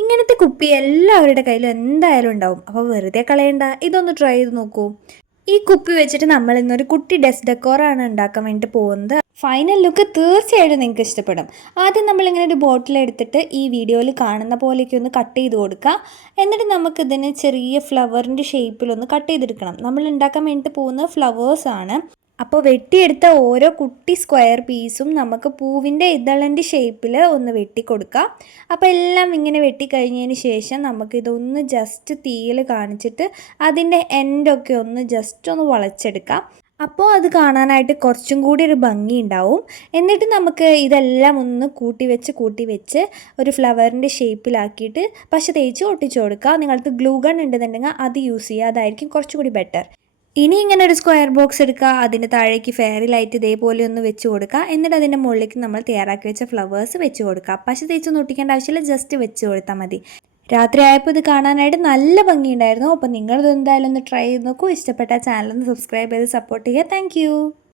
ഇങ്ങനത്തെ കുപ്പി എല്ലാവരുടെ കയ്യിലും എന്തായാലും ഉണ്ടാവും. അപ്പോൾ വെറുതെ കളയണ്ട, ഇതൊന്ന് ട്രൈ ചെയ്ത് നോക്കൂ. ഈ കുപ്പി വെച്ചിട്ട് നമ്മൾ ഇന്നൊരു കുട്ടി ഡെസ്ക് ഡെക്കോറാണ് ഉണ്ടാക്കാൻ വേണ്ടി പോകുന്നത്. ഫൈനൽ ലുക്ക് തീർച്ചയായിട്ടും നിങ്ങൾക്ക് ഇഷ്ടപ്പെടും. ആദ്യം നമ്മളിങ്ങനെ ഒരു ബോട്ടിൽ എടുത്തിട്ട് ഈ വീഡിയോയിൽ കാണുന്ന പോലെയൊക്കെ ഒന്ന് കട്ട് ചെയ്ത് കൊടുക്കുക. എന്നിട്ട് നമുക്കിതിന് ചെറിയ ഫ്ലവറിൻ്റെ ഷേപ്പിലൊന്ന് കട്ട് ചെയ്തെടുക്കണം. നമ്മൾ ഉണ്ടാക്കാൻ വേണ്ടിയിട്ട് പോകുന്ന ഫ്ലവേഴ്സാണ്. അപ്പോൾ വെട്ടിയെടുത്ത ഓരോ കുട്ടി സ്ക്വയർ പീസും നമുക്ക് പൂവിൻ്റെ ഇതളിൻ്റെ ഷേപ്പിൽ ഒന്ന് വെട്ടിക്കൊടുക്കാം. അപ്പോൾ എല്ലാം ഇങ്ങനെ വെട്ടിക്കഴിഞ്ഞതിന് ശേഷം നമുക്കിതൊന്ന് ജസ്റ്റ് തീയിൽ കാണിച്ചിട്ട് അതിൻ്റെ എൻഡൊക്കെ ഒന്ന് ജസ്റ്റ് ഒന്ന് വളച്ചെടുക്കാം. അപ്പോൾ അത് കാണാനായിട്ട് കുറച്ചും കൂടി ഒരു ഭംഗി ഉണ്ടാവും. എന്നിട്ട് നമുക്ക് ഇതെല്ലാം ഒന്ന് കൂട്ടി വെച്ച് ഒരു ഫ്ലവറിൻ്റെ ഷേപ്പിലാക്കിയിട്ട് പശ തേച്ച് ഒട്ടിച്ചു കൊടുക്കുക. നിങ്ങൾക്ക് ഗ്ലൂ ഗൺ ഉണ്ടെന്നുണ്ടെങ്കിൽ അത് യൂസ് ചെയ്യുക, അതായിരിക്കും കുറച്ചുകൂടി ബെറ്റർ. ഇനി ഇങ്ങനെ ഒരു സ്ക്വയർ ബോക്സ് എടുക്കുക, അതിൻ്റെ താഴേക്ക് ഫെയറി ലൈറ്റ് ഇതേപോലെ ഒന്ന് വെച്ച് കൊടുക്കുക. എന്നിട്ട് അതിൻ്റെ മുകളിലേക്ക് നമ്മൾ തയ്യാറാക്കി വെച്ച ഫ്ലവേഴ്സ് വെച്ച് കൊടുക്കുക. പശ തേച്ചൊന്നും ഒട്ടിക്കേണ്ട ആവശ്യമില്ല, ജസ്റ്റ് വെച്ച് കൊടുത്താൽ മതി. രാത്രി ആയപ്പോൾ ഇത് കാണാനായിട്ട് നല്ല ഭംഗിയുണ്ടായിരുന്നു. അപ്പോൾ നിങ്ങളിത് എന്തായാലും ഒന്ന് ട്രൈ ചെയ്ത് നോക്കൂ. ഇഷ്ടപ്പെട്ട ചാനൽ ഒന്ന് സബ്സ്ക്രൈബ് ചെയ്ത് സപ്പോർട്ട് ചെയ്യുക. താങ്ക്